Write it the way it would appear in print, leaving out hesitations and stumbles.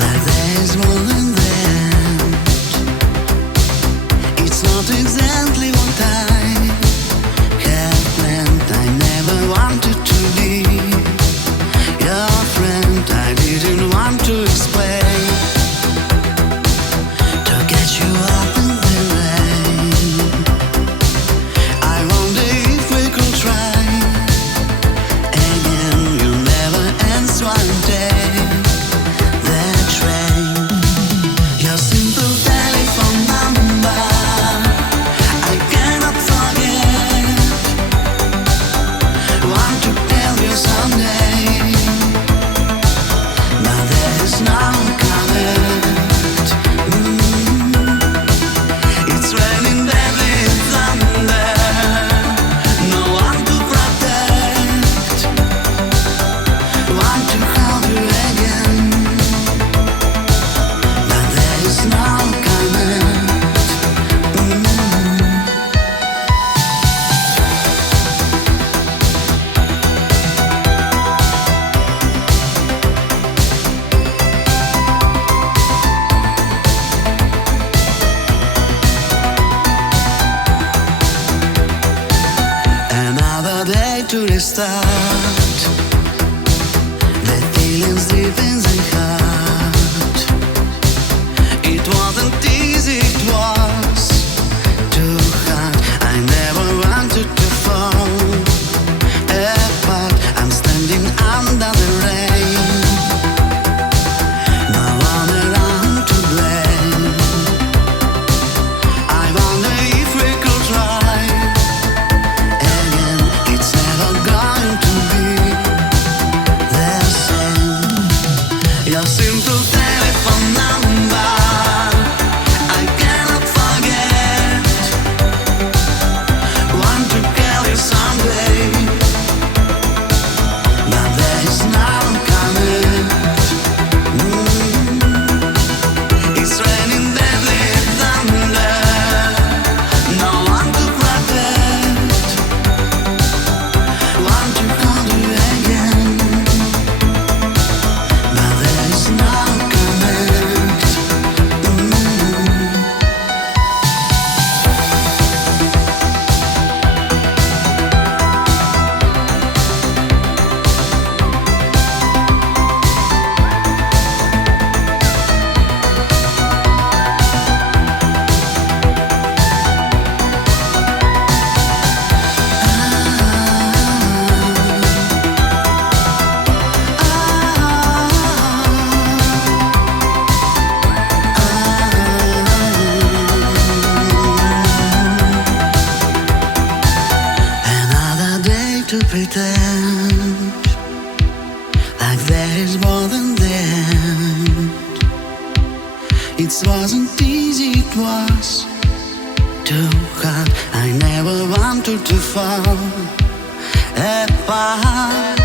like there is more than that. It's not exactly what I have planned. I never wanted to be your friend. I didn't want to explain, to get you up in the rain. I wonder if we could try again. You'll never answer one day. That train, your simple telephone number, I cannot forget. Want to tell you someday, but there is no connect. It's raining deadly thunder, no one to protect. Want to hold you again, but there is no connect. Another day to restart the feelings deep in the heart. It wasn't easy, it was too hard. I never wanted to fall apart. I'm standing under the rain, no one around to blame. I wonder if we could try again. It's never going to be the same. Your simple telephone number, I cannot forget. Want to call you someday, but there is no connect. It's raining deadly thunder, no one to protect. Want to call you again, but there is no connect. Another day to pretend like there is more than that. It wasn't easy, it was too hard. I never wanted to fall apart.